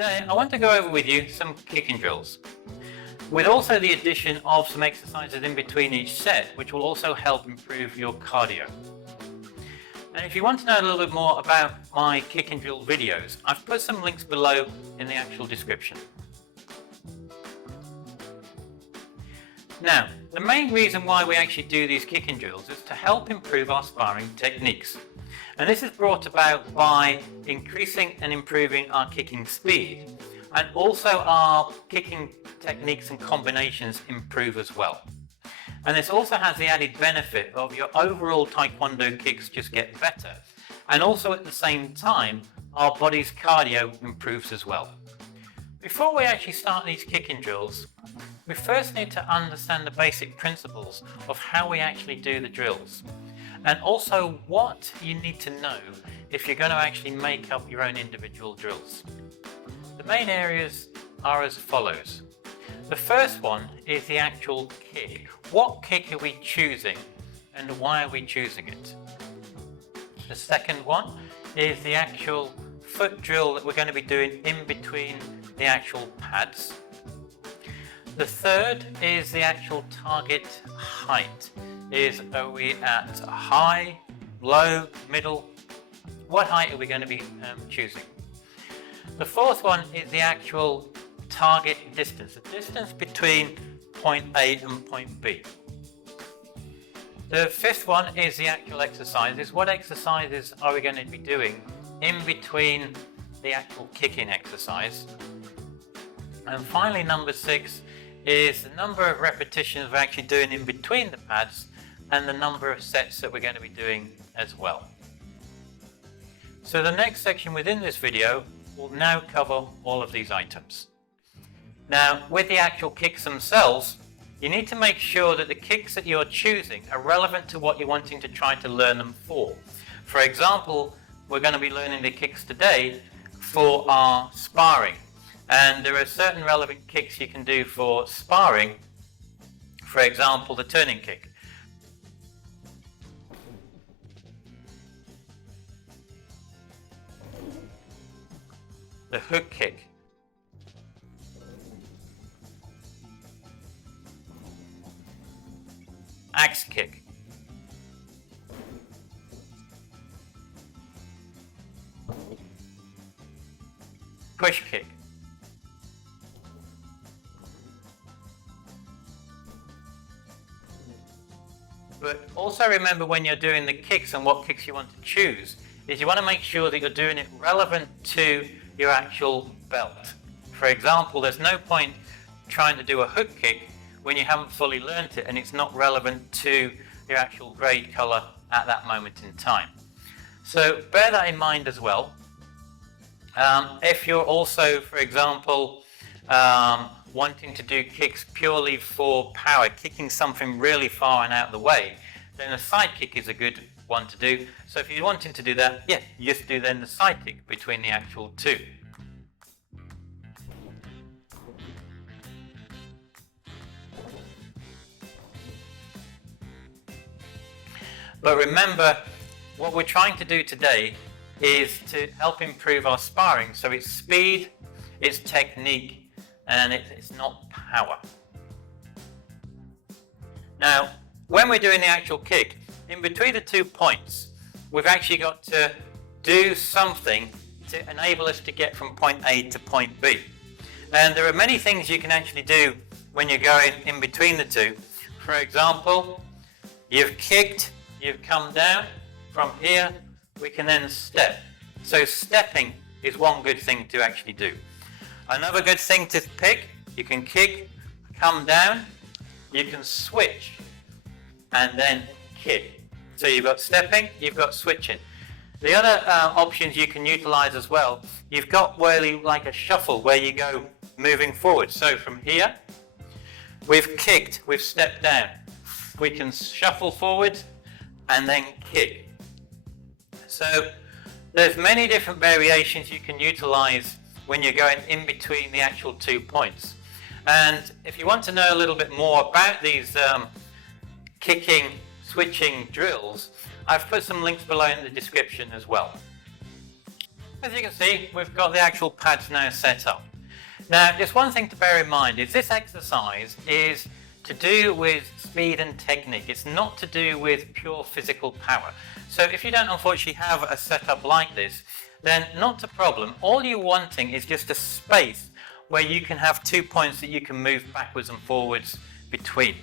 Today I want to go over with you some kicking drills, with also the addition of some exercises in between each set, which will also help improve your cardio. And if you want to know a little bit more about my kick and drill videos, I've put some links below in the actual description. Now, the main reason why we actually do these kicking drills is to help improve our sparring techniques. And this is brought about by increasing and improving our kicking speed, and also our kicking techniques and combinations improve as well. And this also has the added benefit of your overall Taekwondo kicks just get better, and also at the same time our body's cardio improves as well. Before we actually start these kicking drills, we first need to understand the basic principles of how we actually do the drills, and also what you need to know if you're going to actually make up your own individual drills. The main areas are as follows. The first one is the actual kick. What kick are we choosing and why are we choosing it? The second one is the actual foot drill that we're going to be doing in between the actual pads. The third is the actual target height. Are we at high, low, middle? What height are we going to be choosing? The fourth one is the actual target distance, the distance between point A and point B. The fifth one is the actual exercises. What exercises are we going to be doing in between the actual kicking exercise? And finally, number 6 is the number of repetitions we're actually doing in between the pads and the number of sets that we're going to be doing as well. So the next section within this video will now cover all of these items. Now, with the actual kicks themselves, you need to make sure that the kicks that you're choosing are relevant to what you're wanting to try to learn them for. For example, we're going to be learning the kicks today for our sparring. And there are certain relevant kicks you can do for sparring. For example, the turning kick. The hook kick. Axe kick. Push kick. But also remember, when you're doing the kicks and what kicks you want to choose, is you want to make sure that you're doing it relevant to your actual belt. For example, there's no point trying to do a hook kick when you haven't fully learnt it and it's not relevant to your actual grade colour at that moment in time. So bear that in mind as well. If you're also, for example, wanting to do kicks purely for power, kicking something really far and out of the way, then a side kick is a good one to do. So if you're wanting to do that, yeah, you just do then the side kick between the actual two. But remember, what we're trying to do today is to help improve our sparring. So it's speed, it's technique, and it's not power. Now, when we're doing the actual kick, in between the 2 points, we've actually got to do something to enable us to get from point A to point B. And there are many things you can actually do when you're going in between the two. For example, you've kicked, you've come down. From here, we can then step. So stepping is one good thing to actually do. Another good thing to pick, you can kick, come down, you can switch, and then kick. So you've got stepping, you've got switching. The other options you can utilize as well, you've got like a shuffle where you go moving forward. So from here, we've kicked, we've stepped down. We can shuffle forward and then kick. So there's many different variations you can utilize when you're going in between the actual 2 points. And if you want to know a little bit more about these kicking, switching drills, I've put some links below in the description as well. As you can see, we've got the actual pads now set up. Now, just one thing to bear in mind is this exercise is to do with speed and technique. It's not to do with pure physical power. So if you don't unfortunately have a setup like this, then not a problem. All you're wanting is just a space where you can have 2 points that you can move backwards and forwards between.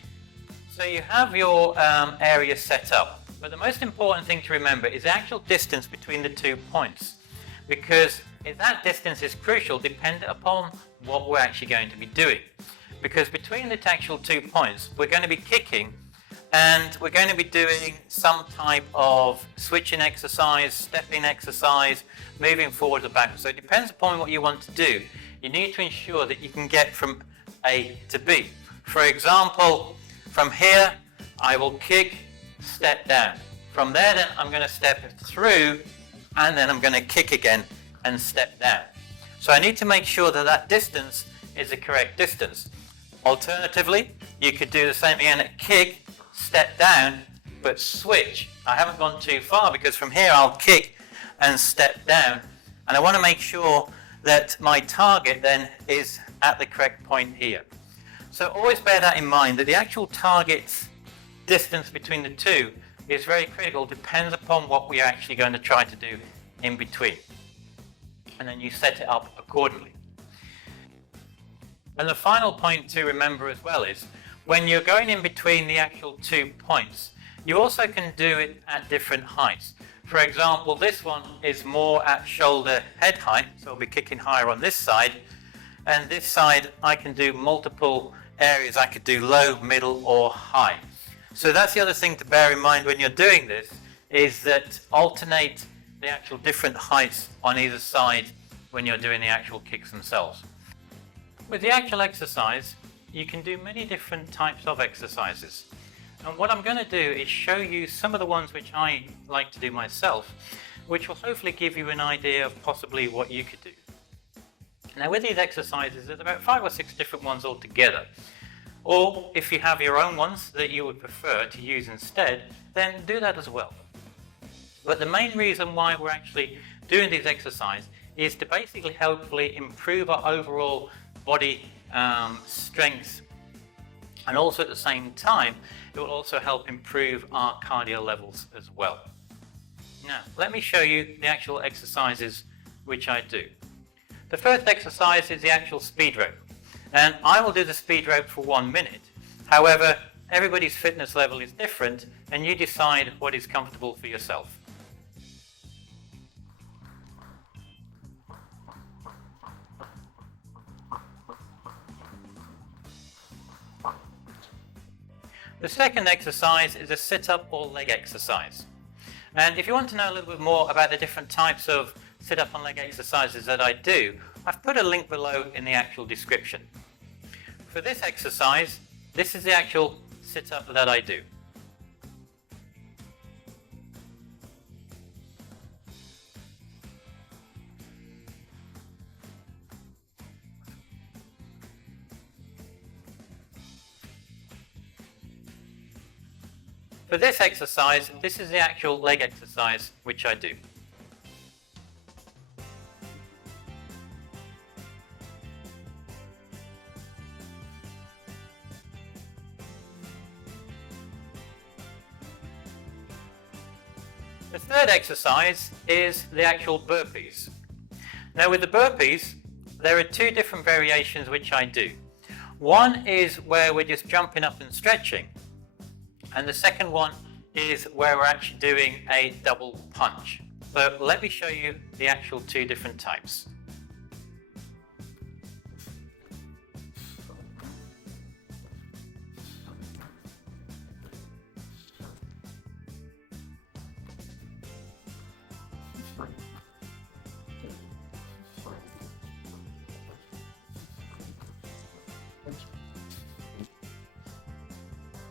So you have your area set up, but the most important thing to remember is the actual distance between the 2 points, because if that distance is crucial dependent upon what we're actually going to be doing. Because between the actual 2 points, we're going to be kicking and we're going to be doing some type of switching exercise, stepping exercise, moving forward or backwards. So it depends upon what you want to do. You need to ensure that you can get from A to B. For example, from here, I will kick, step down. From there, then I'm going to step through, and then I'm going to kick again and step down. So I need to make sure that that distance is the correct distance. Alternatively, you could do the same again, kick, step down, but switch. I haven't gone too far because from here I'll kick and step down, and I want to make sure that my target then is at the correct point here. So always bear that in mind, that the actual target distance between the two is very critical, depends upon what we are actually going to try to do in between. And then you set it up accordingly. And the final point to remember as well is, when you're going in between the actual 2 points, you also can do it at different heights. For example, this one is more at shoulder head height, so I'll be kicking higher on this side, and this side I can do multiple areas. I could do low, middle or high. So that's the other thing to bear in mind when you're doing this, is that alternate the actual different heights on either side when you're doing the actual kicks themselves. With the actual exercise, you can do many different types of exercises. And what I'm going to do is show you some of the ones which I like to do myself, which will hopefully give you an idea of possibly what you could do. Now with these exercises, there's about 5 or 6 different ones altogether. Or if you have your own ones that you would prefer to use instead, then do that as well. But the main reason why we're actually doing these exercises is to basically hopefully improve our overall body strength, and also at the same time it will also help improve our cardio levels as well. Now let me show you the actual exercises which I do. The first exercise is the actual speed rope, and I will do the speed rope for 1 minute. However, everybody's fitness level is different and you decide what is comfortable for yourself. The second exercise is a sit-up or leg exercise. And if you want to know a little bit more about the different types of sit-up and leg exercises that I do, I've put a link below in the actual description. For this exercise, this is the actual sit-up that I do. For this exercise, this is the actual leg exercise which I do. The third exercise is the actual burpees. Now with the burpees, there are 2 different variations which I do. One is where we're just jumping up and stretching, and the second one is where we're actually doing a double punch. So let me show you the actual 2 different types.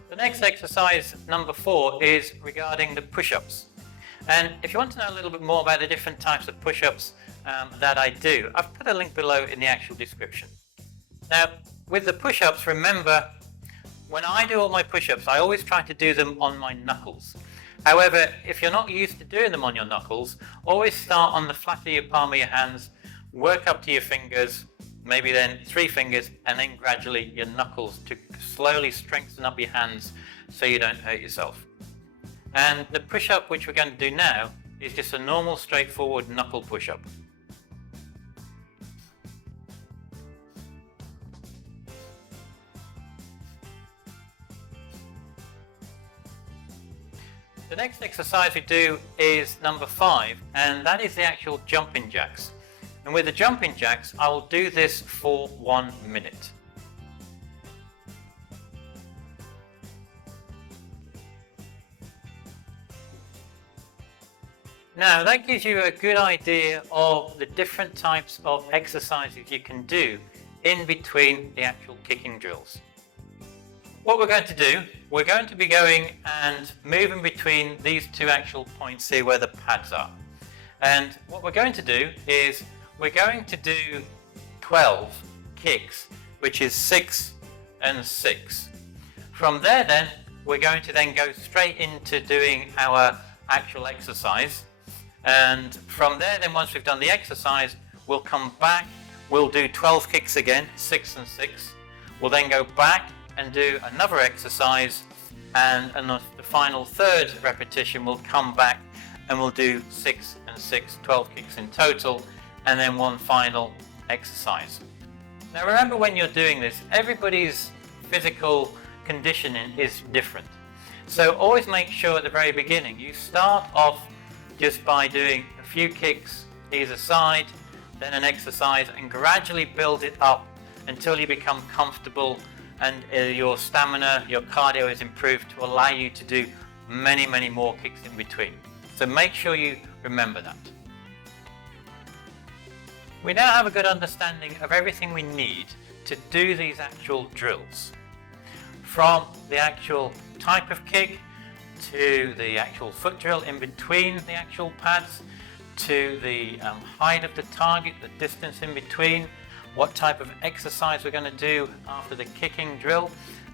The next exercise, number 4, is regarding the push-ups. And if you want to know a little bit more about the different types of push-ups that I do, I've put a link below in the actual description. Now, with the push-ups, remember, when I do all my push-ups, I always try to do them on my knuckles. However, if you're not used to doing them on your knuckles, always start on the flat of your palm of your hands, work up to your fingers, maybe then 3 fingers, and then gradually your knuckles to slowly strengthen up your hands so you don't hurt yourself. And the push-up which we're going to do now is just a normal straightforward knuckle push-up. The next exercise we do is number 5, and that is the actual jumping jacks. And with the jumping jacks, I will do this for 1 minute. Now that gives you a good idea of the different types of exercises you can do in between the actual kicking drills. What we're going to do, we're going to be going and moving between these 2 actual points here where the pads are. And what we're going to do is we're going to do 12 kicks, which is 6 and 6. From there then, we're going to then go straight into doing our actual exercise. And from there then, once we've done the exercise, we'll come back, we'll do 12 kicks again, 6 and 6. We'll then go back and do another exercise, and the final 3rd repetition we'll come back and we'll do 6 and 6, 12 kicks in total, and then 1 final exercise. Now remember, when you're doing this, everybody's physical conditioning is different. So always make sure at the very beginning you start off just by doing a few kicks either side, then an exercise, and gradually build it up until you become comfortable and your stamina, your cardio is improved to allow you to do many, many more kicks in between. So make sure you remember that. We now have a good understanding of everything we need to do these actual drills. From the actual type of kick, to the actual foot drill in between the actual pads, to the height of the target, the distance in between, what type of exercise we're going to do after the kicking drill,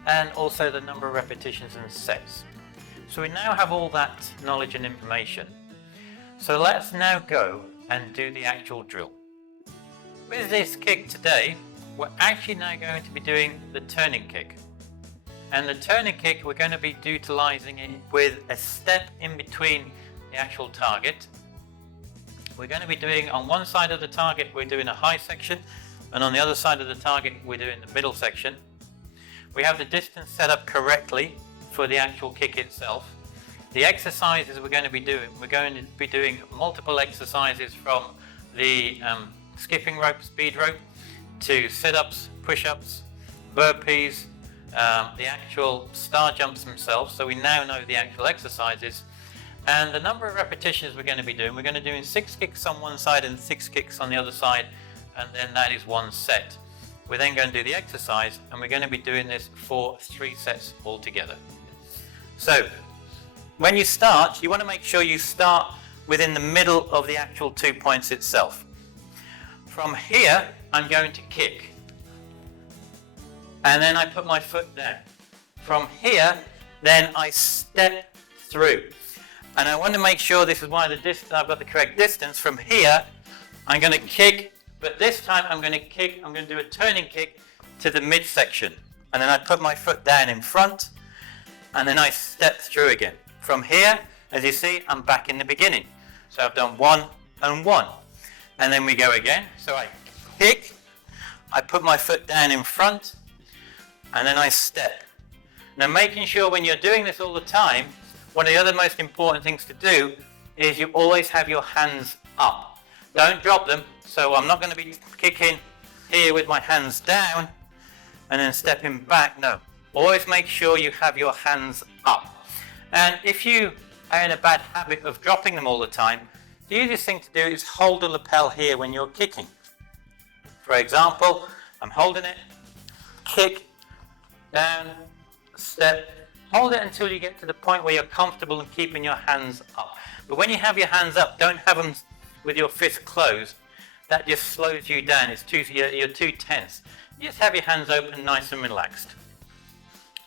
and also the number of repetitions and sets. So we now have all that knowledge and information. So let's now go and do the actual drill. With this kick today, we're actually now going to be doing the turning kick. And the turning kick, we're going to be utilizing it with a step in between the actual target. We're going to be doing, on one side of the target, we're doing a high section, and on the other side of the target, we're doing the middle section. We have the distance set up correctly for the actual kick itself. The exercises we're going to be doing multiple exercises, from the skipping rope, speed rope, to sit-ups, push-ups, burpees, the actual star jumps themselves. So we now know the actual exercises. And the number of repetitions we're going to be doing, we're going to be doing 6 kicks on one side and 6 kicks on the other side, and then that is 1 set. We're then going to do the exercise, and we're going to be doing this for 3 sets altogether. So when you start, you want to make sure you start within the middle of the actual 2 points itself. From here, I'm going to kick, and then I put my foot down. From here, then I step through. And I want to make sure this is why I've got the correct distance. From here, I'm going to kick, but this time I'm going to do a turning kick to the midsection. And then I put my foot down in front, and then I step through again. From here, as you see, I'm back in the beginning. So I've done 1 and 1. And then we go again. So I kick, I put my foot down in front, and then I step. Now, making sure when you're doing this all the time, one of the other most important things to do is you always have your hands up. Don't drop them. So I'm not going to be kicking here with my hands down and then stepping back. No. Always make sure you have your hands up. And if you are in a bad habit of dropping them all the time, the easiest thing to do is hold the lapel here when you're kicking. For example, I'm holding it, kick, down, step. Hold it until you get to the point where you're comfortable in keeping your hands up. But when you have your hands up, don't have them with your fists closed. That just slows you down. You're too tense. You just have your hands open, nice and relaxed.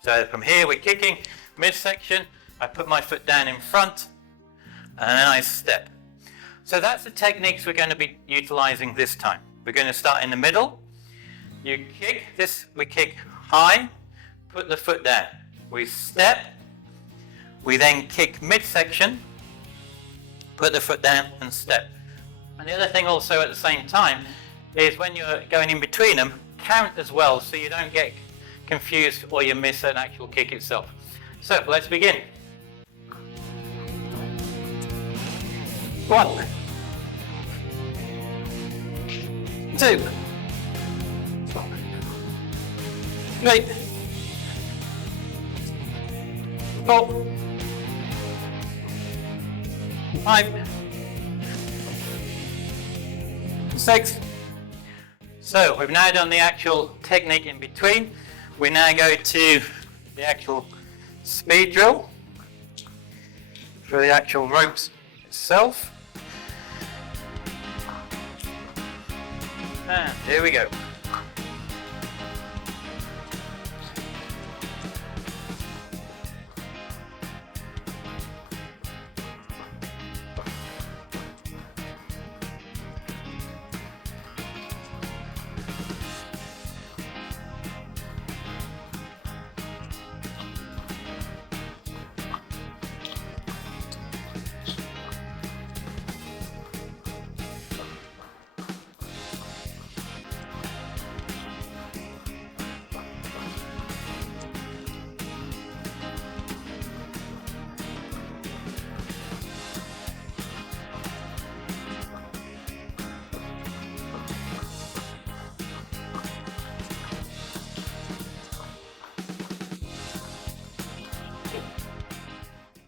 So from here, we're kicking, midsection, I put my foot down in front, and then I step. So that's the techniques we're going to be utilizing this time. We're going to start in the middle. You kick this, we kick high, put the foot down. We step, we then kick midsection, put the foot down and step. And the other thing also at the same time is when you're going in between them, count as well so you don't get confused or you miss an actual kick itself. So let's begin. 1, 2, 3, 4, 5, 6. So we've now done the actual technique in between. We now go to the actual speed drill for the actual ropes itself. And here we go.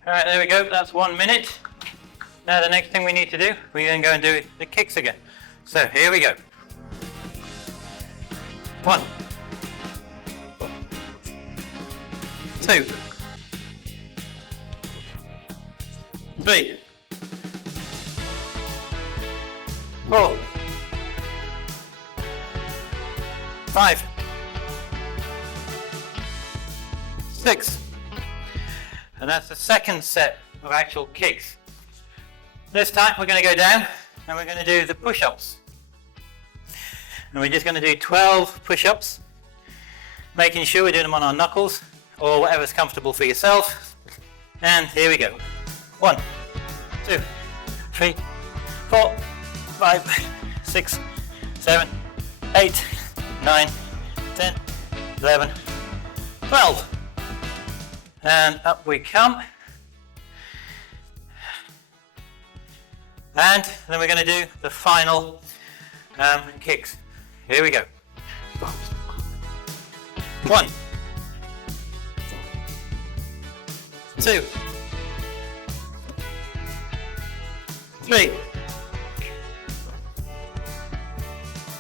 Alright, there we go, that's 1 minute. Now the next thing we need to do, we then go and do the kicks again. So here we go. 1, 2, 3, 4, 5, 6. And that's the second set of actual kicks. This time we're going to go down and we're going to do the push-ups. And we're just going to do 12 push-ups, making sure we're doing them on our knuckles or whatever's comfortable for yourself. And here we go. 1, 2, 3, 4, 5, 6, 7, 8, 9, 10, 11, 12. And up we come. And then we're going to do the final kicks. Here we go. 1, 2, 3,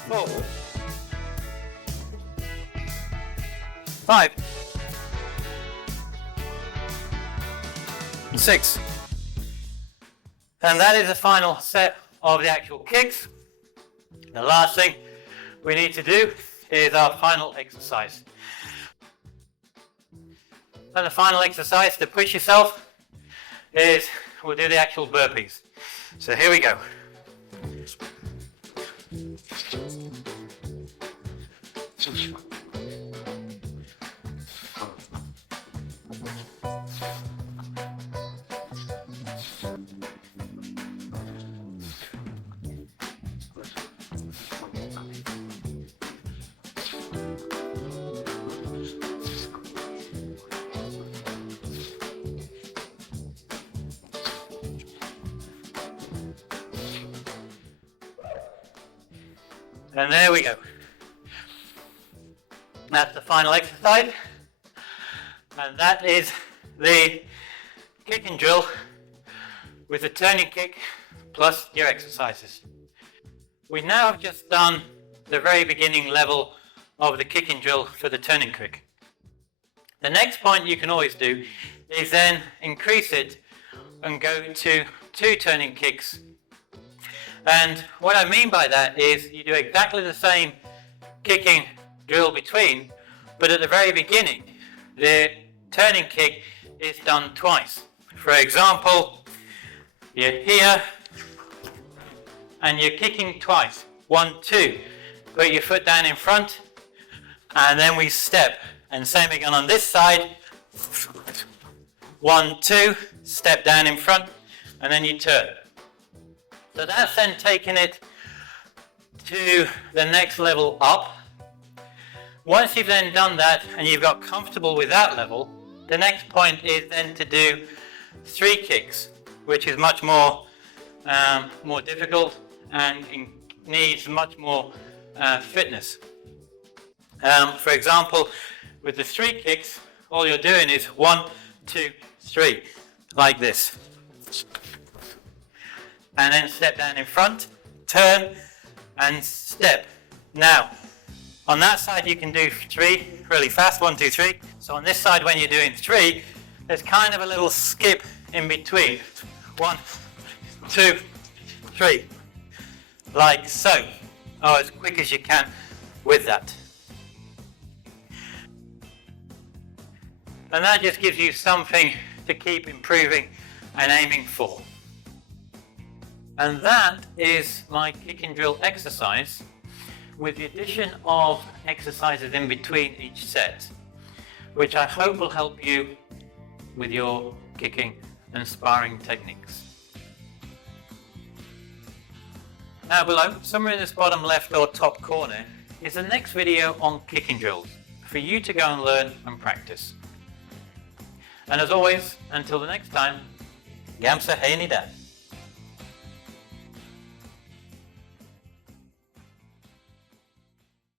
4, 5, 6. And that is the final set of the actual kicks. The last thing we need to do is our final exercise. And the final exercise to push yourself is we'll do the actual burpees. So here we go. And there we go. That's the final exercise. And that is the kicking drill with the turning kick plus your exercises. We now have just done the very beginning level of the kicking drill for the turning kick. The next point you can always do is then increase it and go to 2 turning kicks. And what I mean by that is you do exactly the same kicking drill between, but at the very beginning, the turning kick is done twice. For example, you're here and you're kicking twice. 1, 2. Put your foot down in front and then we step. And same again on this side. 1, 2. Step down in front and then you turn. So that's then taking it to the next level up. Once you've then done that and you've got comfortable with that level, the next point is then to do 3 kicks, which is much more difficult and needs much more fitness. For example, with the 3 kicks, all you're doing is 1, 2, 3, like this. And then step down in front, turn, and step. Now, on that side you can do 3 really fast, 1, 2, 3. So on this side when you're doing 3, there's kind of a little skip in between. 1, 2, 3. Like so. Oh, as quick as you can with that. And that just gives you something to keep improving and aiming for. And that is my kicking drill exercise, with the addition of exercises in between each set, which I hope will help you with your kicking and sparring techniques. Now below, somewhere in this bottom left or top corner, is the next video on kicking drills for you to go and learn and practice. And as always, until the next time, Gam Sa Hae Ni.